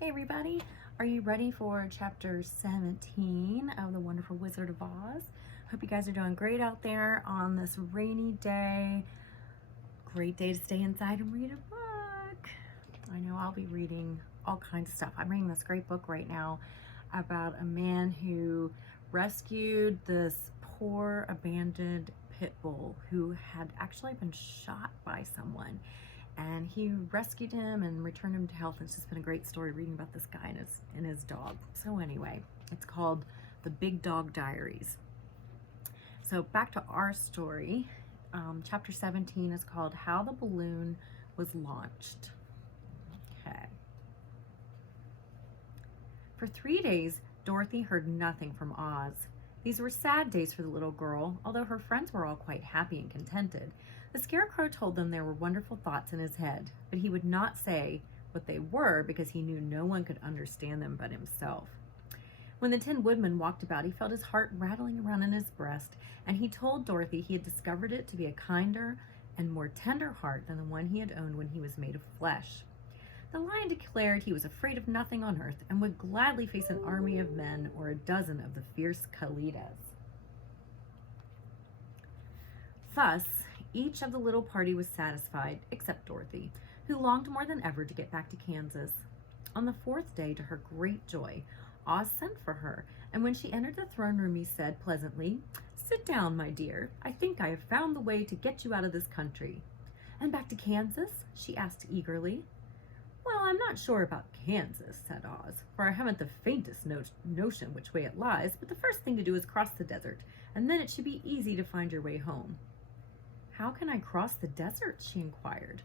Hey everybody, are you ready for chapter 17 of The Wonderful Wizard of Oz? Hope you guys are doing great out there on this rainy day. Great day to stay inside and read a book. I know I'll be reading all kinds of stuff. I'm reading this great book right now about a man who rescued this poor abandoned pit bull who had actually been shot by someone. And he rescued him and returned him to health. It's just been a great story reading about this guy and his dog. So anyway, it's called The Big Dog Diaries. So back to our story. Chapter 17 is called How the Balloon Was Launched. Okay. For 3 days, Dorothy heard nothing from Oz. These were sad days for the little girl, although her friends were all quite happy and contented. The Scarecrow told them there were wonderful thoughts in his head, but he would not say what they were because he knew no one could understand them but himself. When the Tin Woodman walked about, he felt his heart rattling around in his breast, and he told Dorothy he had discovered it to be a kinder and more tender heart than the one he had owned when he was made of flesh. The Lion declared he was afraid of nothing on earth and would gladly face an army of men or a dozen of the fierce Kalidas. Thus, each of the little party was satisfied, except Dorothy, who longed more than ever to get back to Kansas. On the fourth day, to her great joy, Oz sent for her, and when she entered the throne room, he said pleasantly, "Sit down, my dear. I think I have found the way to get you out of this country." "And back to Kansas?" she asked eagerly. "Well, I'm not sure about Kansas," said Oz, "for I haven't the faintest notion which way it lies, but the first thing to do is cross the desert, and then it should be easy to find your way home." "How can I cross the desert?" she inquired.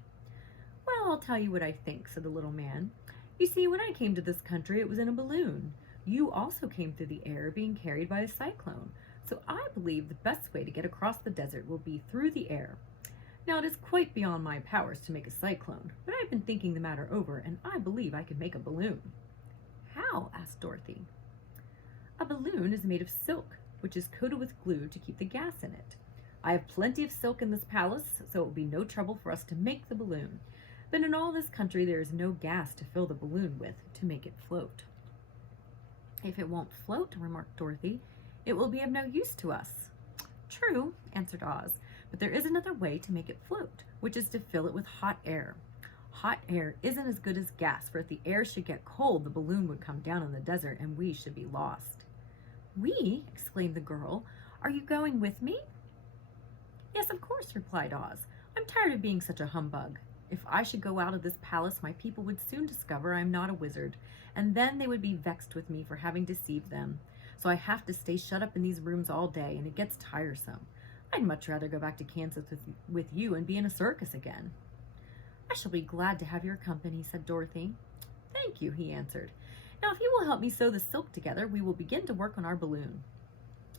"Well, I'll tell you what I think," said the little man. "You see, when I came to this country, it was in a balloon. You also came through the air, being carried by a cyclone. So I believe the best way to get across the desert will be through the air. Now, it is quite beyond my powers to make a cyclone, but I've been thinking the matter over, and I believe I can make a balloon." "How?" asked Dorothy. "A balloon is made of silk, which is coated with glue to keep the gas in it. I have plenty of silk in this palace, so it will be no trouble for us to make the balloon. But in all this country there is no gas to fill the balloon with to make it float." "If it won't float," remarked Dorothy, "it will be of no use to us." "True," answered Oz, "but there is another way to make it float, which is to fill it with hot air. Hot air isn't as good as gas, for if the air should get cold, the balloon would come down in the desert and we should be lost." "We?" exclaimed the girl. "Are you going with me?" "Yes, of course," replied Oz. "I'm tired of being such a humbug. If I should go out of this palace, my people would soon discover I am not a wizard, and then they would be vexed with me for having deceived them. So I have to stay shut up in these rooms all day, and it gets tiresome. I'd much rather go back to Kansas with you and be in a circus again." "I shall be glad to have your company," said Dorothy. "Thank you," he answered. "Now, if you will help me sew the silk together, we will begin to work on our balloon."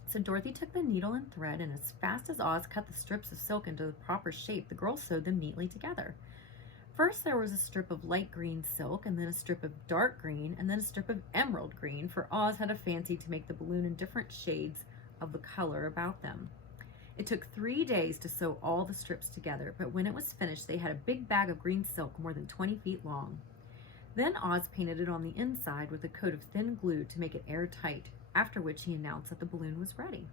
So Dorothy took the needle and thread, and as fast as Oz cut the strips of silk into the proper shape, the girls sewed them neatly together. First there was a strip of light green silk, and then a strip of dark green, and then a strip of emerald green, for Oz had a fancy to make the balloon in different shades of the color about them. It took 3 days to sew all the strips together, but when it was finished they had a big bag of green silk more than 20 feet long. Then Oz painted it on the inside with a coat of thin glue to make it airtight, after which he announced that the balloon was ready.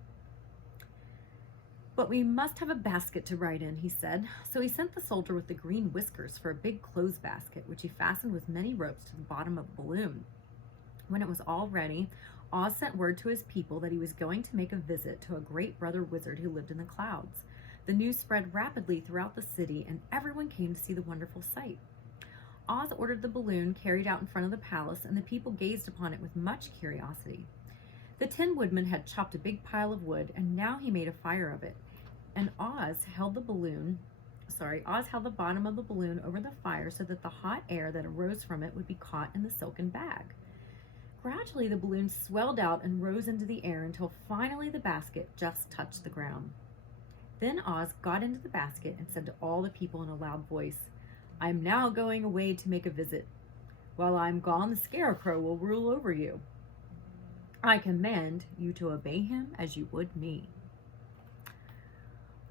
"But we must have a basket to ride in," he said. So he sent the soldier with the green whiskers for a big clothes basket, which he fastened with many ropes to the bottom of the balloon. When it was all ready, Oz sent word to his people that he was going to make a visit to a great brother wizard who lived in the clouds. The news spread rapidly throughout the city, and everyone came to see the wonderful sight. Oz ordered the balloon carried out in front of the palace, and the people gazed upon it with much curiosity. The Tin Woodman had chopped a big pile of wood, and now he made a fire of it. And Oz held the bottom of the balloon over the fire so that the hot air that arose from it would be caught in the silken bag. Gradually, the balloon swelled out and rose into the air until finally the basket just touched the ground. Then Oz got into the basket and said to all the people in a loud voice, "I am now going away to make a visit. While I am gone, the Scarecrow will rule over you. I command you to obey him as you would me."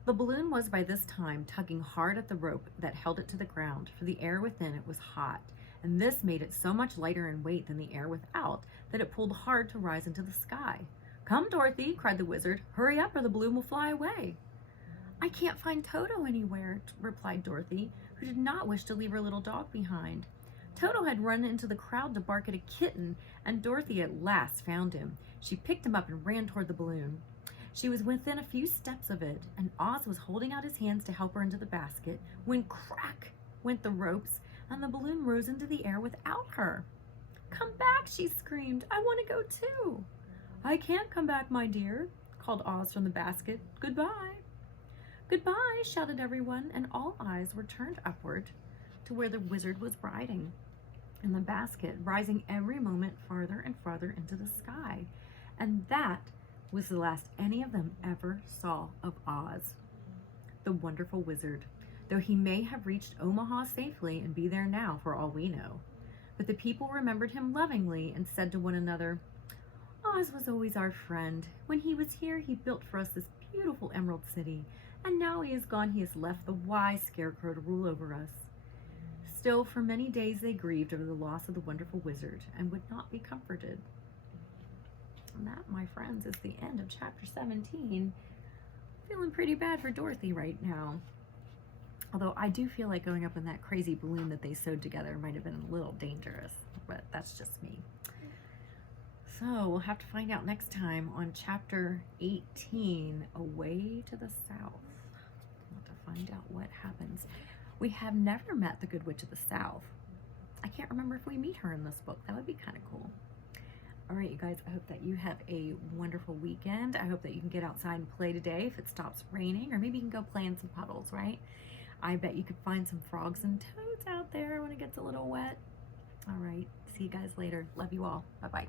The balloon was by this time tugging hard at the rope that held it to the ground, for the air within it was hot, and this made it so much lighter in weight than the air without that it pulled hard to rise into the sky. "Come, Dorothy," cried the Wizard. "Hurry up or the balloon will fly away." "I can't find Toto anywhere," replied Dorothy, who did not wish to leave her little dog behind. Toto had run into the crowd to bark at a kitten, and Dorothy at last found him. She picked him up and ran toward the balloon. She was within a few steps of it, and Oz was holding out his hands to help her into the basket when crack went the ropes, and the balloon rose into the air without her. "Come back," she screamed. "I want to go too." "I can't come back, my dear," called Oz from the basket. "Goodbye." "Goodbye," shouted everyone, and all eyes were turned upward to where the Wizard was riding in the basket, rising every moment farther and farther into the sky. And that was the last any of them ever saw of Oz, the wonderful Wizard, though he may have reached Omaha safely and be there now for all we know. But the people remembered him lovingly and said to one another, "Oz was always our friend. When he was here, he built for us this beautiful Emerald City, and now he is gone, he has left the wise Scarecrow to rule over us." Still, for many days they grieved over the loss of the wonderful Wizard and would not be comforted. And that, my friends, is the end of chapter 17. Feeling pretty bad for Dorothy right now. Although I do feel like going up in that crazy balloon that they sewed together might have been a little dangerous, but that's just me. So we'll have to find out next time on chapter 18, Away to the South. We'll have to find out what happens. We have never met the Good Witch of the South. I can't remember if we meet her in this book. That would be kind of cool. All right, you guys, I hope that you have a wonderful weekend. I hope that you can get outside and play today if it stops raining, or maybe you can go play in some puddles, right? I bet you could find some frogs and toads out there when it gets a little wet. All right, see you guys later. Love you all. Bye-bye.